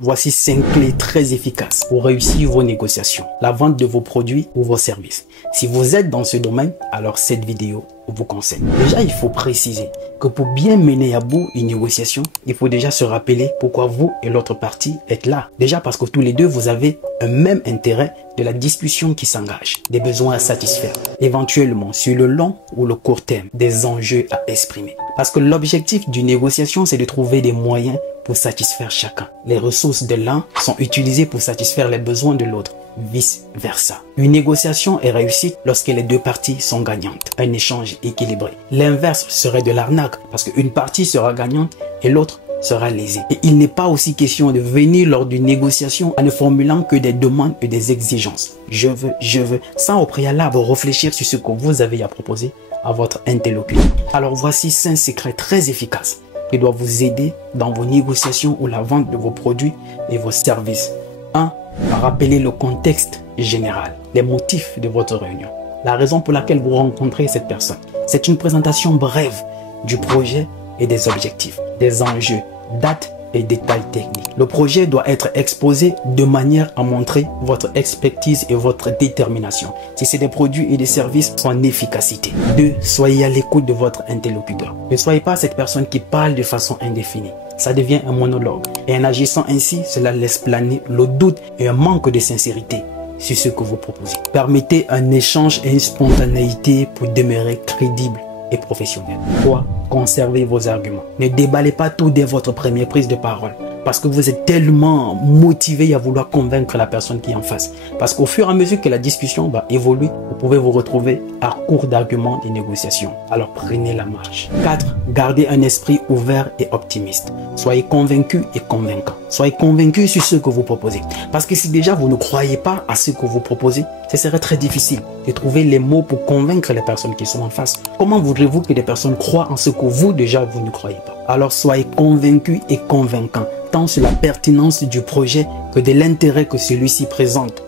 Voici 5 clés très efficaces pour réussir vos négociations, la vente de vos produits ou vos services. Si vous êtes dans ce domaine, alors cette vidéo vous conseille. Déjà, il faut préciser que pour bien mener à bout une négociation, il faut déjà se rappeler pourquoi vous et l'autre partie êtes là. Déjà parce que tous les deux, vous avez un même intérêt de la discussion qui s'engage, des besoins à satisfaire, éventuellement sur le long ou le court terme, des enjeux à exprimer. Parce que l'objectif d'une négociation, c'est de trouver des moyens pour satisfaire chacun. Les ressources de l'un sont utilisées pour satisfaire les besoins de l'autre, vice versa. Une négociation est réussie lorsque les deux parties sont gagnantes, un échange équilibré. L'inverse serait de l'arnaque parce qu'une partie sera gagnante et l'autre sera lésée. Et il n'est pas aussi question de venir lors d'une négociation en ne formulant que des demandes et des exigences. Je veux, sans au préalable réfléchir sur ce que vous avez à proposer à votre interlocuteur. Alors voici 5 secrets très efficaces qui doivent vous aider dans vos négociations ou la vente de vos produits et vos services. 1. Rappelez le contexte général, les motifs de votre réunion, la raison pour laquelle vous rencontrez cette personne. C'est une présentation brève du projet et des objectifs, des enjeux, dates et détails techniques. Le projet doit être exposé de manière à montrer votre expertise et votre détermination. Si c'est des produits et des services, son efficacité. 2. Soyez à l'écoute de votre interlocuteur. Ne soyez pas cette personne qui parle de façon indéfinie. Ça devient un monologue. Et en agissant ainsi, cela laisse planer le doute et un manque de sincérité sur ce que vous proposez. Permettez un échange et une spontanéité pour demeurer crédible et professionnel. 3. Conservez vos arguments. Ne déballez pas tout dès votre première prise de parole parce que vous êtes tellement motivé à vouloir convaincre la personne qui est en face. Parce qu'au fur et à mesure que la discussion va évoluer, vous pouvez vous retrouver à court d'arguments et négociations. Alors prenez la marche. 4. Gardez un esprit ouvert et optimiste. Soyez convaincu et convaincant. Soyez convaincu sur ce que vous proposez. Parce que si déjà vous ne croyez pas à ce que vous proposez, ce serait très difficile de trouver les mots pour convaincre les personnes qui sont en face. Comment voudrez-vous que des personnes croient en ce que vous déjà vous ne croyez pas? Alors soyez convaincu et convaincant, tant sur la pertinence du projet que de l'intérêt que celui-ci présente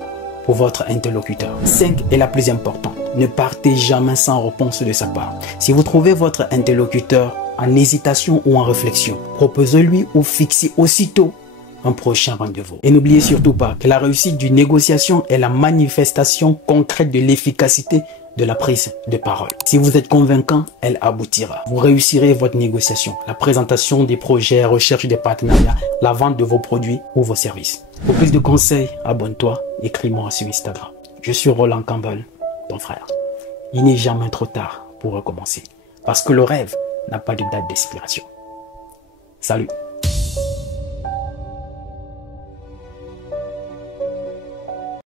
pour votre interlocuteur. 5 est la plus importante. Ne partez jamais sans réponse de sa part. Si vous trouvez votre interlocuteur en hésitation ou en réflexion, proposez-lui ou fixez aussitôt un prochain rendez-vous. Et n'oubliez surtout pas que la réussite d'une négociation est la manifestation concrète de l'efficacité de la prise de parole. Si vous êtes convaincant, elle aboutira. Vous réussirez votre négociation, la présentation des projets, recherche des partenariats, la vente de vos produits ou vos services. Pour plus de conseils, abonne-toi, écris-moi sur Instagram. Je suis Roland Campbell, ton frère. Il n'est jamais trop tard pour recommencer. Parce que le rêve n'a pas de date d'expiration. Salut!